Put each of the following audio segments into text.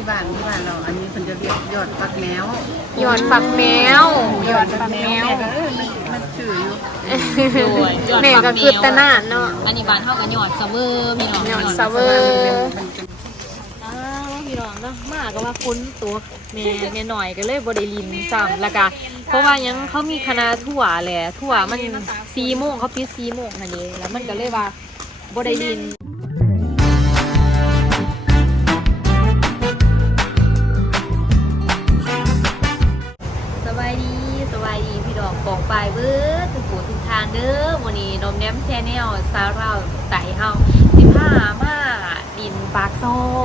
ที่บ้านที่บ้านเรา อันนี้เพิ่นจะเรียกยอดฟักแมวหยอดฝักแมวหยอดฝักแมวแม่ก็เออมันมันชื่ออยู่แม่ก็คือตะนานเนาะอันนี้บ้านเฮากันหยอดซัมเมอร์พี่น้องหยอดซัมเมอร์มันเป็นอ้าวพี่น้องเนาะมาก็ว่าคุ้นตัวแม่แม่หน่อยก็เลยบ่ได้ลินซ้ำแล้วก็เพราะว่ายังเขามีคณะทั่วแหละทั่วมัน4โมงเขาปิด4โมงหั่นเด้แล้วมันก็เลยว่าบ่ได้ลิน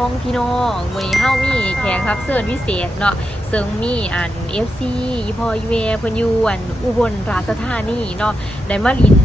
องพี่น้องวันนี้เฮามีแขกรับเชิญพิเศษเนาะซึ่งมีอัน FC ยีพอยูเวเพิ่นอยู่อันอุบลราชธานีเนาะได้มาลิน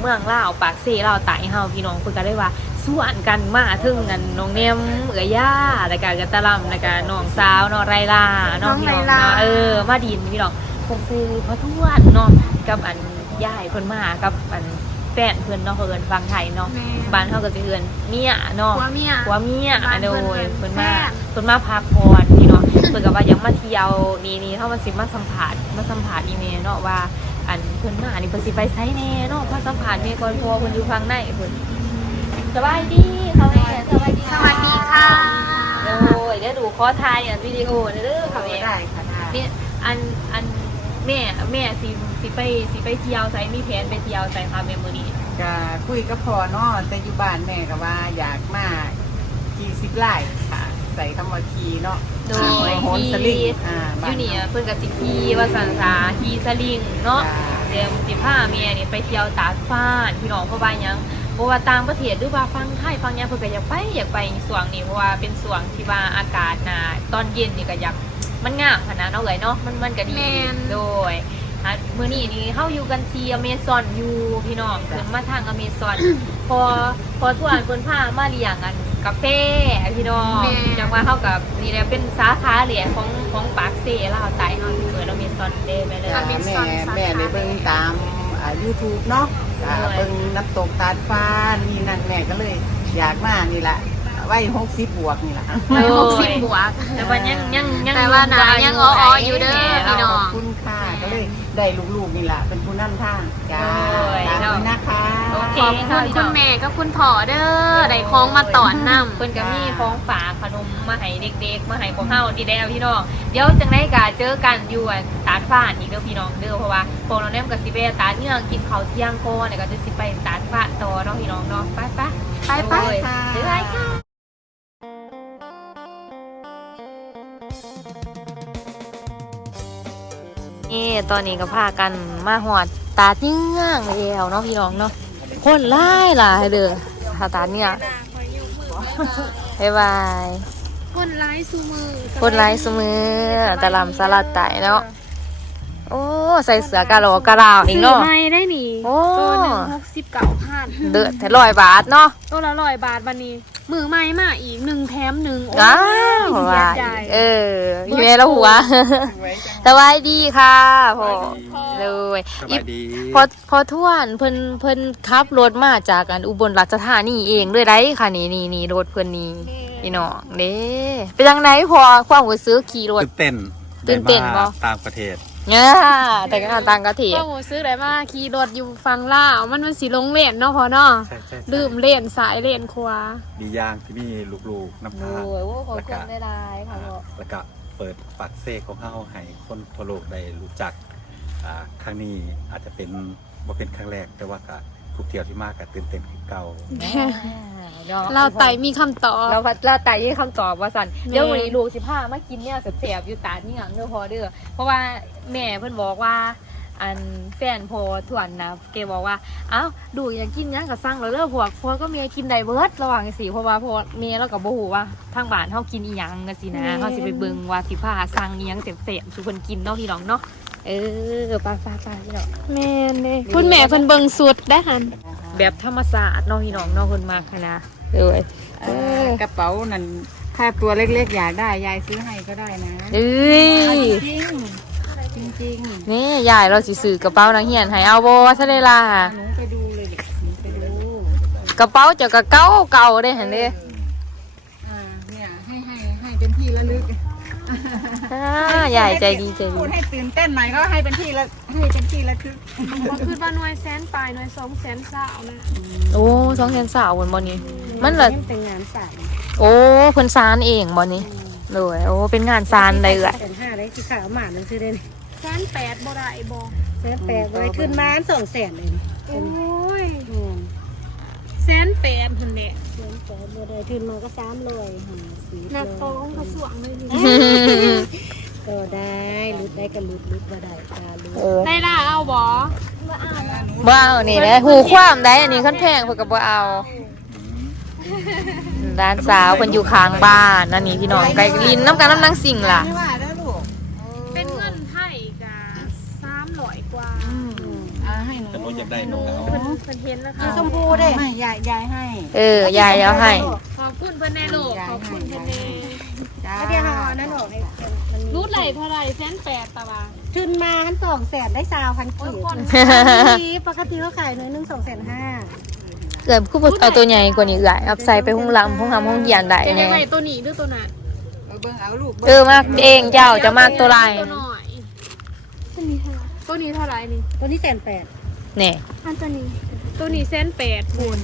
เมืองลาวปากเซลาวไต่เฮาพี่น้องเพิ่นก็ได้ว่าส่วนกันมาถึงกันน้องเนมเอื้อย่าแล้วก็กระตะลำแล้วก็น้องสาวเนาะไรลาเนาะพี่น้องเนาะเออมาดินพี่น้องเพิ่นซื้อพระทวดเนาะกับอันยายเพิ่นมากับอัน แฟนเพิ่นเนาะเพิ่นฟังไทยเนาะแม่บ้านเฮาก็สิเอิ้นเมียเนาะหัวเมียผัวเมียบ้านโดเพิ่นยเอิ้เพิ่นนมาแฟน เพิ่นมาพักผ่อนพี่เนาะ เพิ่นก็ว่าอยากมาเที่ยวนี่นี่เฮามันสิมาสัมภาษณ์มาสัมภาษณ์อีเมลเนาะว่า อันเพิ่นมานี่เพิ่นสิไปไสแน่เนาะพาสัมภาษณ์แม่ก่อนเพราะว่าเพิ่นอยู่ฟังในเพิ่นสบายดีค่ะแม่สบายดีสวัสดีค่ะโอ้ยเดี๋ยวดูขอถ่ายอันวิดีโอเด้อค่ะแม่ ได้ค่ะได้เนี่ยอันอัน แม่แม่สิสิไปสิไปเที่ยวใส่มีแผนไปเที่ยวใส่ค่ะแม่มื้อนี้ก็คุยกับพ่อเนาะแต่อยู่บ้านแม่ก็ว่าอยากมาขี่ซิปไล่ค่ะ ใส่คำว่าขี่เนาะโดขี่ยโหนสลิงอ่าอบ้ายู่นี่เพิ่นก็สิขี่ว่าสันสาขี่สลิงเนาะจ้าเดี๋ยวสิพาแม่นี่ไปเที่ยวตาดฟ้านพี่น้องเพราะว่าหยังเพราะว่าต่างประเทศหรือว่าฟังไทยฟังหยังเพิ่นก็อยากไปอยากไปสวงนี่เพราะว่าเป็นสวงที่ว่าอากาศหนาตอนเย็นนี่ก็อยาก มันงามขนาดเนาะเอ้ยเนาะมันมันก็ดีแม่น โดยอะมื้อนี้นี่เฮาอยู่กันที่อเมซอนอยู่พี่น้องเพิ่นมาทางอเมซอน พอพอทวนเพิ่นพามาเลี้ยงอันกาแฟพี่น้องแม่ จังว่าเฮากับนี่แหละเป็นสาขาเหรียญของของปากเซลาวใต้เฮาที่เปิดอเมซอนเด้แม่เลย จ้าอเมซแม่อนสาขาแม่ได้เบิ่งตามอ่า YouTube เนาะอ่าเลยเบิ่งน้ำตกตาดฟ้านี่นั่นแม่ก็เลยอยากมานี่ล่ะ ไว้60บวกนี่ล่ะไปหกสิบบวก แต่ว่ายังยังยังแต่ว่าหนายังอ้อๆอยู่เด้อพี่น้องขอบคุณค่ะก็เลยได้ลูกๆนี่ล่ะเป็นผู้นำทางจ้าตามนี้นะคะโอเค ขอบคุณคุณแม่กับคุณพ่อเด้อได้ของมาตอนนำ เพิ่นก็มีของฝากขนมมาให้เด็กๆ มาให้พวกเฮาดีแล้วพี่น้อง เดี๋ยวจังได๋ก็เจอกันอยู่อันตาดฟ้านอีกเด้อพี่น้องเด้อเพราะว่าพวกเราเนี่ยก็สิไปตาดเนื่องกินข้าวเที่ยงก่อนแล้วก็จะสิไปตาดฟ้านต่อเนาะพี่น้องเนาะไปๆไปไปโอ้ยค่ะ บ๊ายบายค่ะ ตอนนี้ก็พากันมาหอดตาดเนื่องแล้วเนาะพี่น้องเนาะคนหลายหลายเด้อถ้าตาดเนี่ยบ๊ายบายคนไลฟ์ซูมือคนไลฟ์สมือตะลำสลัดไตเนาะโอ้ใส่เสือกะโหลกะลาวอีกซื้อเนาะไม่ได้หนีโอ้ตัวหนึ่งหกสิบเก้าพันเดือดแถร้อยบาทเนาะตัวละร้อยบาทวันนี้ มือไม่มาอีกหนึ่งแถมหนึ่งโอ้อ้าวยเสียว่าใจเอออยู่ในละหัวสบายดีค่ะพ่อเลยสบายดีพอพอท่วนเพิ่นเพิ่นขับรถมาจากอันอุบลราชธานีเองเลยได้ค่ะนี่นี่นี่รถเพิ่นนี่พี่น้องเด้เป็นจังไดพอความรู้สึกขี่รถ ตื่นเต้นตื่นเต้นได้บ่มาต่างประเทศ เนี่ยแต่ก็ต่างกะเทศก็โหซื้อได้มาขี่รถอยู่ฟังล่าวมันมันสีลงเลนเนาะพอเนาะใช่ใช่ใช่ลืมเลนสายเลนขวาดีอย่างที่มีลูกๆน้ำโอ้ตาลยว่าขอบคุณได้หลายค่ะพ่อแล้วก็เปิดปากเซกของเฮาให้คนทั่วโลกได้รู้จักอ่าครั้งนี้อาจจะเป็นบ่เป็นครั้งแรกแต่ว่าก็ ทุกเที่ยวที่มากก็ตื่นเต้นคือเก่าเราไต่มีคำตอบ เราพัดเราไต่ยี่คำตอบว่าสันแม่เดี๋ยววันนี้ลูกสิพามากินเนี่ยเสียบๆอยู่ตานี่หยังเด้อพอเด้อเพราะว่าแม่เพิ่นบอกว่า อันแฟนพอถวนนะแกบอกว่าอ้าวดูอยากกินหยังก็สั่งแล้วเด้อพวกพวกก็เมียกินได้เบิดระหว่างสิเพราะว่าพอเมียเราก็บ่ฮู้ว่าทางบ้านเฮากินอีหยังกันสินะเฮาสิไปเบิ่งว่าสิพาสั่งอีหยังเสียบๆสุเพิ่นกินเนาะพี่น้องเนาะ เออไปๆๆพี่น้องแม่นเด้คุณแม่เพิ่นเบิ่งสุดได้หันแบบธรรมศาสตร์เนาะพี่น้องเนาะเพิ่นมากนะเลยเออกระเป๋านั่นถ้าตัวเล็กๆอยากได้ยายซื้อให้ก็ได้นะเอ้ยจริงจริงนี่ยายเราสิซื้อกระเป๋านังเฮียนให้เอาบ่ทะเลล่ะๆหนูไปดูเลยเด็กหนูไปดูกระเป๋าเจ้าก็เก่าเก่าได้หั่นเด้ อ่าใหญ่ใจดีใจดีพูดให้ตื่นเต้นหน่อยก็ให้เป็นที่ละให้เป็นที่ระทึกบ่คือว่าหน่วยแสนปลายหน่วย2แสนสาวนะโอ้สองแสนสาวบนบนนี้ มันเหรอเป็นงานสายโอ้เพิ่นซานเองบนนี้เลยโอ้เป็นงานซานเลยเอะแสนห้าได้ที่ขาวหมาหนังสือได้นี่แสนแปดบ่ได้บ่แสนแปดไว้ขึ้นมาสองแสนเลยโอ้ยอืมแสนแปดพุ่นแหละแสนแปดบ่ได้ขึ้นมาก็สามร้อยห้าสิบนักฟ้องกระสวงเลยดิก็ได้ลุดได้ก็ลุดลุดบ่ได้ตาลุดเออได้ล่ะเอาบ่บ่เอานี่แหละหูความได้อันนี้คันแพงเพิ่นก็บ่เอาร้านสาวเพิ่นอยู่ข้างบ้านอันนี้พี่น้องไก่ลินน้ำกันน้ำนางสิ่งล่ะ ไม่ว่าแล้วลูก เป็นเงินไทยกะ300กว่า อ่าให้หนู แต่หนูอยากได้หนูก็เอาเพิ่นเพิ่นเห็นแล้วค่ะชมพูเด้ไม่ยายยายให้เออยายแล้วให้ ขอบคุณเพิ่นแน่ลูกขอบคุณเพิ่นแน่จ้าแล้วเดี๋ยวเอาอันนั้นออกให้มันมีรูดไหลเท่าไหร่แสนแปดตะวาขึ้นมาหันสองแสนได้สาวพันโอ้กียบคนนี่ปกติเขาขายหน่วยหนึ่งสองแสนห้าเกือบคือบ่เอาตัวใหญ่กว่านี้หลายเอาใส่ไปห้องลำห้องทำห้องเรียนได้จะได้แน่ไหนตัวนี้หรือตัวนั้นเอาเบิ่งเอาลูกเออมากเองเจ้าจะมากตัวไรตัวหน่อยตัวนี้เท่าไหร่ตัวนี้เท่าไหร่นี่ตัวนี้แสนแปด เนี่ยอันตัวนี้ตัวนี้แสนแปดคุณ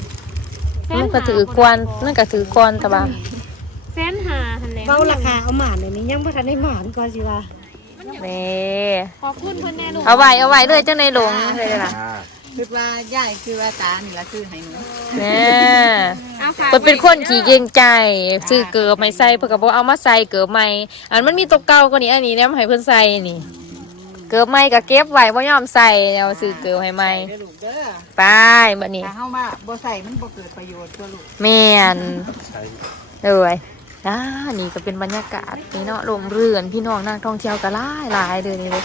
แสมันนก็หาถือกวนมันก็ถือกวนแต่ว่าแสนหาหันแหล้วเบ้าราคาเอาหมานเลยนี่ยังบ่ทันได้หมานก่อนสิว่าเน่ขอบคุณเพิ่นแน่ลูกเอาไว้เอาไว้เลยเจ้าในหลงเลยล่ะอ่าคือว่ายายคือว่าตานี่ละคือให้หนูเนี่ยเอาค่ะเพิ่นเป็นคนขี้เกรงใจซื้อเกิบไม่ใส่เพิ่นก็บ่เอามาใส่เกิบใหม่อันมันมีตัวเก่ากว่านี้อันนี้เนี่ยให้เพิ่นใส่นี่ เกิบใหม่ก็เก็บไว้บ่ยอมใส่เอาซื้อเกิบให้ใหม่เด้อลูกเด้อไปบัดนี้ถ้าเฮามาบ่ใส่มันบ่เกิดประโยชน์ตัวลูกแม่นใช้เลยอ่านี่ก็เป็นบรรยากาศนี่เนาะลมเรือนพี่น้องนักท่องเที่ยวก็หลายหลายเลยนี่เลย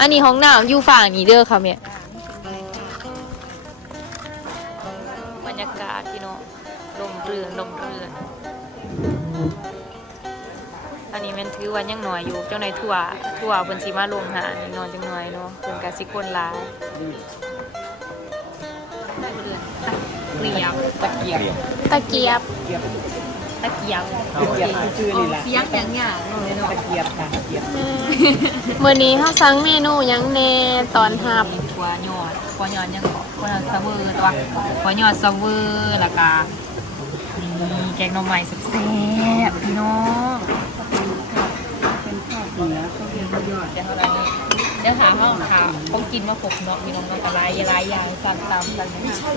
อันนี้ห้องน้ำอยู่ฝั่งนี้เด้อค่ะเมียบรรยากาศพี่น้องลมเรือนลมเรือน มันถือว่ายังหน่อยอยู่เจ้าในายทั่วทั่วบนสีมาลงหานี่นอนจังหน่อยเนาะเป็นกาสิคนหลายเรียบตะเกียบเรียบตะเกียบตะเกียบตะเกียบซื่อๆนี่แหละเสียงอย่างเงี้ยตะเกียบค่ะตะเกียบมื้อนี้เฮาสั่งเมนูหยังแน่ตอนหับกัวยอดกัวยอดยังบอกกัวยอดซาเวอร์ตัวกัวยอดซาเวอร์แล้วก็นี่แกงหน่อไม้แซ่บๆพี่น้อง เป็นข้าวเหนียวก็ เดี๋ยวเท่าไรนี่เดี๋ยวหาห้องค่ะต้องกินมาฝกเนาะพี่น้องนาะอะไรอะไรอย่างสั่งตามสั่งไม่ใช่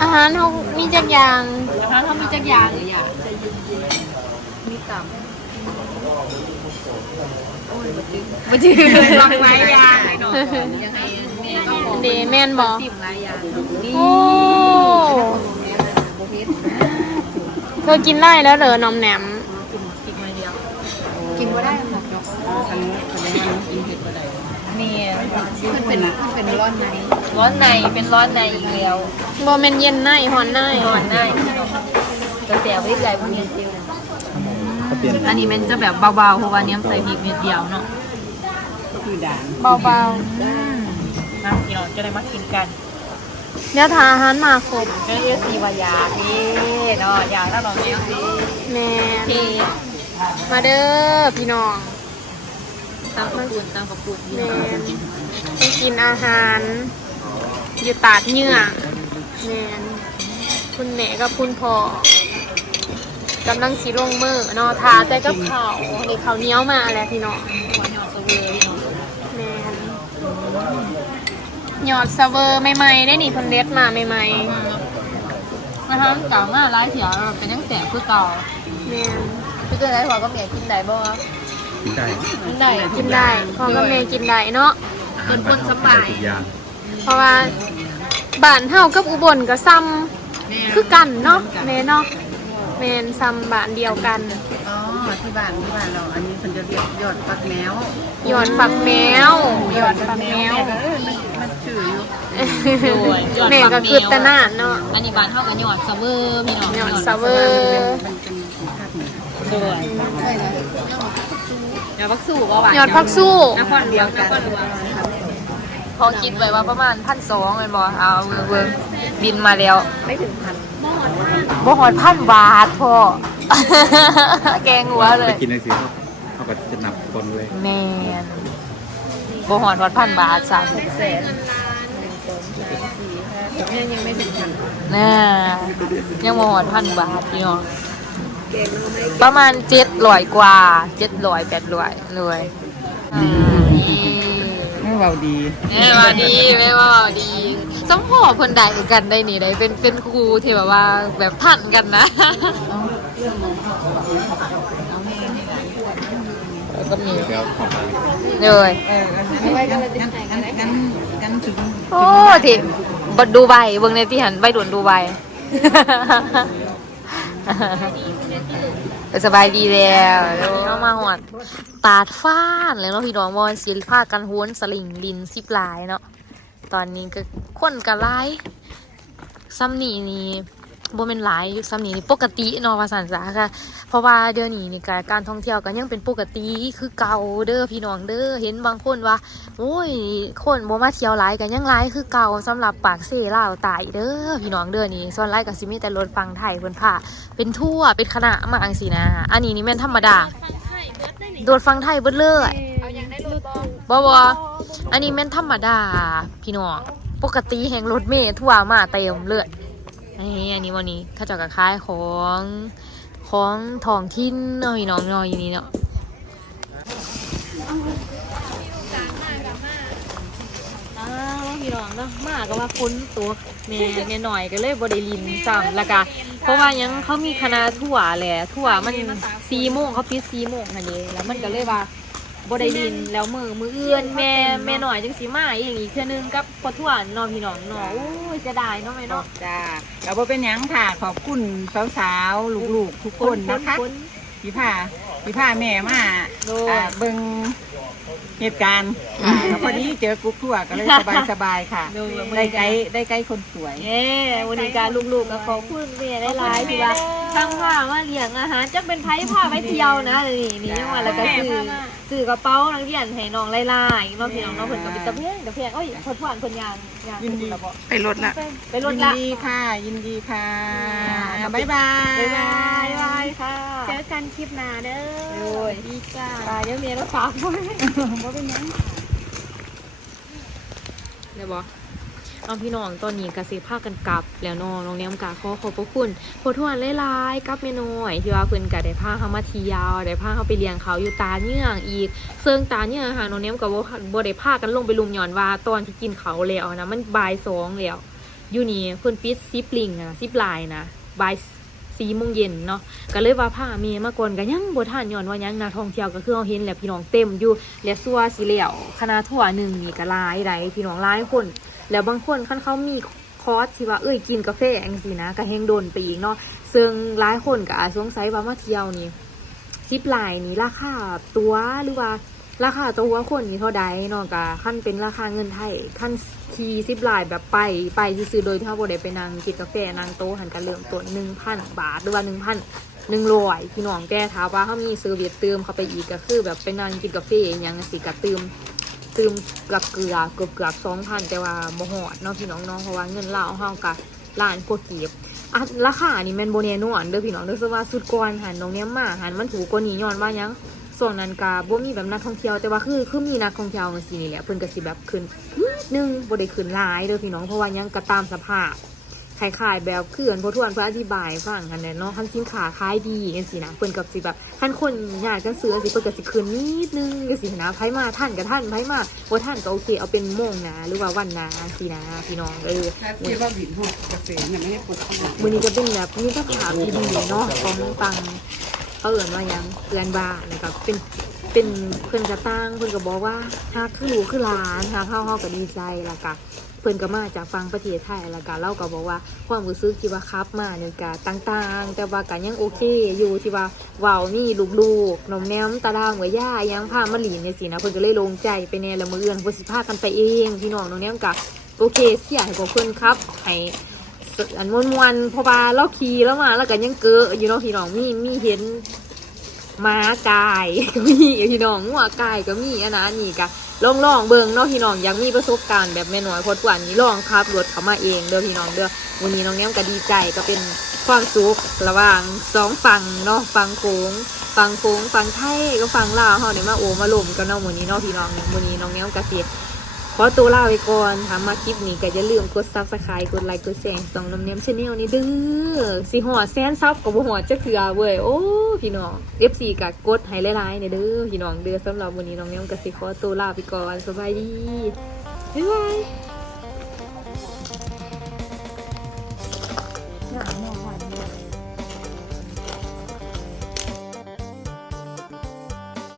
อาหารเฮามีจักอย่างแล้วเขามีจักอย่างหรืออย่างมีตำโอ้ยมาจืดลองไม้ยางเนาะยังไงแม่ก็บอกเดแม่นบ่สิบหลายอย่างโอ้เธอกินได้แล้วเหรอนมแหนม กินบ่ได้หมดยกอันนี้แสดงว่ากินเผ็ดบ่ได้นี่มันเป็นมันเป็นร้อนในร้อนในเป็นร้อนในอีกแล้วบ่แม่นเย็นในหอนในร้อนในตัวเสียไว้ใจพวกนี้เขาเปลี่ยนอันนี้มันจะแบบเบาๆเพราะว่าเนี้ยใส่พริกเม็ดเดียวเนาะคือด่างเบาๆนะพี่น้องจะได้มากินกันเดี๋ยวทาหารมาครบก็เอสีวายาพี่เนาะอยากถ้าลองเนี้ยสิแม่พี่ มาเด้อพี่น้องตามกระปุนตามกระปุนแม่นไปกินอาหารอยู่ตาดเหงื่อแม่นคุณแม่กับคุณพ่อกำลังสิลงมือเนาะทาแต่กับข้าวในข้าวเหนียวมาแล้วพี่น้องหัวยอดสเวอร์พี่น้องแม่นหยอดซาเวอร์ใหม่ๆได้นี่เพิ่นเล็ดมาใหม่นะคะเก่ามากร้ายเสียเป็นยังแสบคือเก่าๆแม่น พี่เกิดอะไรหัวก็เมียกินได้บ่กินได้กินได้กินได้พ่อกับแม่กินได้เนาะเพิ่นคนสบายทุกอย่างเพราะว่าบ้านเฮากับอุบลก็ซ้ำคือกันเนาะแม่เนาะแม่นซ้ำบ้านเดียวกัน อ๋อที่บ้านที่บ้านเรา อันนี้เพิ่นจะเรียกยอดปักแมวหยอดฝักแมวหยอดฝักแมว เออมันมันชื่ออยู่แม่ก็คือตะนานเนาะ อันนี้บ้านเท่ากันหยอดซาเวอร์พี่น้องหยอดซาเวอร์ มันเป็น ด้วยหยอดพักสู้ก็หวานหยอดผักสู้นครหลวงนครหลวงพอคิดไว้ว่าประมาณพันสองเลยบอเอาเวิร์เวิร์บินมาแล้ว ไม่ถึงพันบ่หอดพันบาทพ่อแกงหัวเลไปยกินหนังสือเขาก็จะนับคนเลยแมนบ่หอดหอดพันบาทจ้ะแสนหนึ่งสองสามสี่ห้าหกเนี่ยยังไม่ถึงพันน่ายังบ่หอดพันบาทพี่น้องเกมมันก็ไม่ ประมาณเจ็ดร้อยกว่าเจ็ดร้อยแปดร้อยเลยอืมไม่เบาดีแม่ว่าดีแม่ว่าดีสมพ่อเพิ่นได้กันได้นี่ได้เป็นเป็นครูที่แบบว่าแบบทันกันนะแล้วก็มีเดี๋ยวขอไปเลยเออกันไว้กันกันกันกันกันถึงโอ้ที่บดดูใบเบิ่งในที่หันใบด่วนดูใบ สบายดีแล้วเรามาหอดตาดฟ้านเลยเนาะพี่น้องวอนสิผ้ากันโห้นสลิงลินซิปลายเนาะตอนนี้ก็คนกระไล่ซ้ำนี่นี่ บ่เป็นหลายอยู่ซ้ำนีนี่ปกติเนาะภาษาสาค่ะ เพราะว่าเดือนนี้นี่การการท่องเที่ยวก็ยังเป็นปกติคือเก่าเด้อพี่น้องเด้อเห็นบางคนว่าโอ้ยคนบ่มาเที่ยวหลายกันยังหลายคือเก่าสำหรับปากเซ่ลาวตายเด้อพี่น้องเด้อนี่ส่วนหลายก็สิมีแต่รถฟังไทยเพิ่นพาเป็นทั่วเป็นคณะมาอังสีนะ อันนี้นี่แม่นธรรมดาโดดฟังไทยเบิดเลยเอาอย่างได้รถตู้บ่บ่อันนี้แม่นธรรมดาพี่น้องปกติแห่งรถเมล์ทั่วมาเต็มเลย นี่อันนี้วันนี้เขาเจ้าก็ขายของของทองถิ่นเนาะน้องเนาะอยู่นี่เนาะอ้าวพี่น้องเนาะมาก็ว่าฝนตกแม่แม่หน่อยก็เลยบ่ได้ลินซ้ำแล้วก็เพราะว่ายังเขามีคณะทั่วแหละทั่วมันสี่โมงเขาปิดสี่โมงค่ะนี่แล้วมันก็เลยว่า บ่ได้ลินแล้วมือมืออื่นแม่แม่หน่อยจังสิมาอีกอีกเทื่อนึงกับพอทั่วเนอนพี่น้องเนาะโอ้ยเสียดายเนาะแม่เนาะจ้าเราบ่เป็นหยังค่ะขอบคุณสาวๆลูกๆทุกคนนะคะฝพี่ผ้าพี่ผ้าแม่มาโดยอ่าเบิ่ง เหตุการณ์อ่าแล้วพอดีเจอกรุ๊ปทั่วก็เลยสบายสบายๆค่ะโดยได้ไกด์ได้ไกด์คนสวย เย้วันนี้การลูกๆก็ขอบคุณแม่ได้หลายๆที่ว่าทั้งว่ามาเลี้ยงอาหารจะเป็นไผพาไปเที่ยวนะนี่นี่ยังว่าแล้วก็ซื้อซื้อกระเป๋านักเรียนให้น้องไล่ๆเนาะพี่น้องเนาะเพิ่นก็เป็นตะเพียงตะเพียงเอ้ยเพิ่นผ่านเพิ่นยางยางยินดีระบ่ไปรถละ ไปรถยินละดีค่ะ ยินดีค่ะอ่าบ๊ายบายบ๊ายบายบ๊ายบายค่ะเจอกันคลิปหน้าเด้อโอ้ยดีจ้าตายเดี๋ยวเมียมาฝากไว้ บ่เป็นยังเดี๋ยวบ่เอาพี่น้องตอนนี้ก็สิพากันกลับ แล้วน้องน้องแนมกาขอขอบพระคุณโพทวนหลายๆกับเมนูอยที่ว่าเพิ่อนก็ได้พาเฮามาเที่ยวได้พาเฮาไปเลี้ยงเขาอยู่ตาเนื่องอีกเซิงตาเนื่องหาน้องแนมก็บ่บ่ได้พากันลงไปลุมหย่อนว่าตอนที่กินเขาแล้วนะมันบายสองแล้วอยู่นี่เพิ่อนปิดซิปลิงอะซิปลน์นะบาย สี่โมงเย็นเนาะก็เลยว่าพาเมียมาก่อนก็ยังบ่ทันย้อนว่ายังนักท่องเที่ยวก็คือเฮาเห็นแหละพี่น้องเต็มอยู่และซัวสิแล้วคณะทั่วหนึ่งนี่ก็หลายหลายพี่น้องหลายคน แล้วบางคนคันเขามีคอร์สที่ว่าเอ้ยกินกาแฟจังซี่นะก็แฮงโดนไปอีกเนาะซึ่งหลายคนก็อาจสงสัยว่ามาเที่ยวนี่ซิปไลน์นี่ราคาตัวหรือว่า ราคาตัวคนนี่เท่าใดเนาะกะขั้นเป็นราคาเงินไทยขั้นทีซิปไลน์แบบไปไปซื้อโดยที่เขาบ่ได้ไปนั่งกินกาแฟนั่งโต๊ะหันกันเริ่มต้นหนึ่งพันบาทหรือว่าหนึ่งพันหนึ่งร้อยพี่น้องแกถามว่าเขามีซื้อเวียดเติมเข้าไปอีกก็คือแบบไปนั่งกินกาแฟอย่างสิกะเติมเติมเกือบเกือบเกือบเกือบสองพันแต่ว่าบ่ฮอดเนาะพี่น้องเนาะเพราะว่าเงินเลาเฮากะล้านกว่ากีบอะราคานี่แมนโบเนนอนเด้อพี่น้องเด้อยว่าสุดก่อนหันน้องเนี้ยมาหันมันถูกกว่านี้ย้อนว่ายัง ส่วนนั้นกาบ่มีแบบนักท่องเที่ยวแต่ว่าคือคือมีนักท่องเที่ยวจังซี่นี่แหละเพิ่นก็สิแบบขึ้นนิดนึงบ่ได้ขึ้นหลายเด้อพี่น้องเพราะว่าหยังก็ตามสภาพคล้ายๆแบบคืออันพ่อทวนเพิ่นอธิบายให้ฟังกันแหละเนาะคันสินค้าขายดีจังซี่นะเพิ่นก็สิแบบคันคนอยากกันซื้อจังซี่เพิ่นก็สิขึ้นนิดนึงจังซี่นะไผมาท่านก็ท่านไผมาบ่ท่านก็โอเคเอาเป็นโมงนะหรือว่าวันนะจังซี่นะพี่น้องเออที่ว่าบินพวกกาแฟเนี่ยไม่ให้ปวดท้องมือนี้ก็เป็นแบบมีสภาพที่ดีเนาะของฟัง เขาเอ่นว่ายังเพื่อนบ้านนะครับเป็นเป็นเพื่อนกระตั้งเพื่อนก็บอกว่าหากคือหลูคือหลานหากเข้าเข้าก็ดีใจและกะเพื่อนก็มาจากฟังประเทศไทยและกะเล่าก็บอกว่าความรู้สึกที่ว่าครับมาเนี่ยกะต่างๆ แต่ว่ากันยังโอเค อยู่ที่ว่าว้าวนี่ลูกๆนมแนมตาดาวเหมือย่ายังพามาหลีนเนี่ยสินะเพื่อนก็เลยลงใจไปแน่ละมือเอื่อนเพื่อนสิพากันไปเองพี่น้องน้องแนมกะโอเคเสียให้กับเพื่อนครับให้ อันมวนมวนๆเพราะว่าเราขี่แล้วมา แล้วก็ยังเกออยู่เนาะพี่น้องมีมีเห็นม้ากายก็มีพี่น้องงัวกายก็มีอันนั้นนี่กะลองลองเบิ่งเนาะพี่น้องยากมีประสบการณ์แบบแม่น้อยพอดกว่านี้ลองขับรถเข้ามาเองเด้อพี่น้องเด้อวันนี้น้องแง้มก็ดีใจก็เป็นความสุขระหว่างสองฝั่งเนาะฝั่งโค้งฝั่งโค้งฝั่งไทยก็ฝั่งลาวเฮาได้มาโอมาลมกันเนาะมื้อนี้เนาะพี่น้องมื้อนี้น้องแง้มก็สิ ขอตัวลาไปก่อนถามมาคลิปนี้ก็อย่าลืมกดซับสไครต์กดไลค์กดแชร์ส่องน้ำเนียมชาแนลนี่เด้อสีหอดแซนซับกับบ่หอดจะเถื่อเว้ยโอ้พี่น้อง FC ก็กดไฮไลายๆเนี่ยเด้อพี่น้องเด้อสำหรับวันนี้น้องเนียมก็สิขอตัวลาไปก่อนสบายดีบ๊ายบาย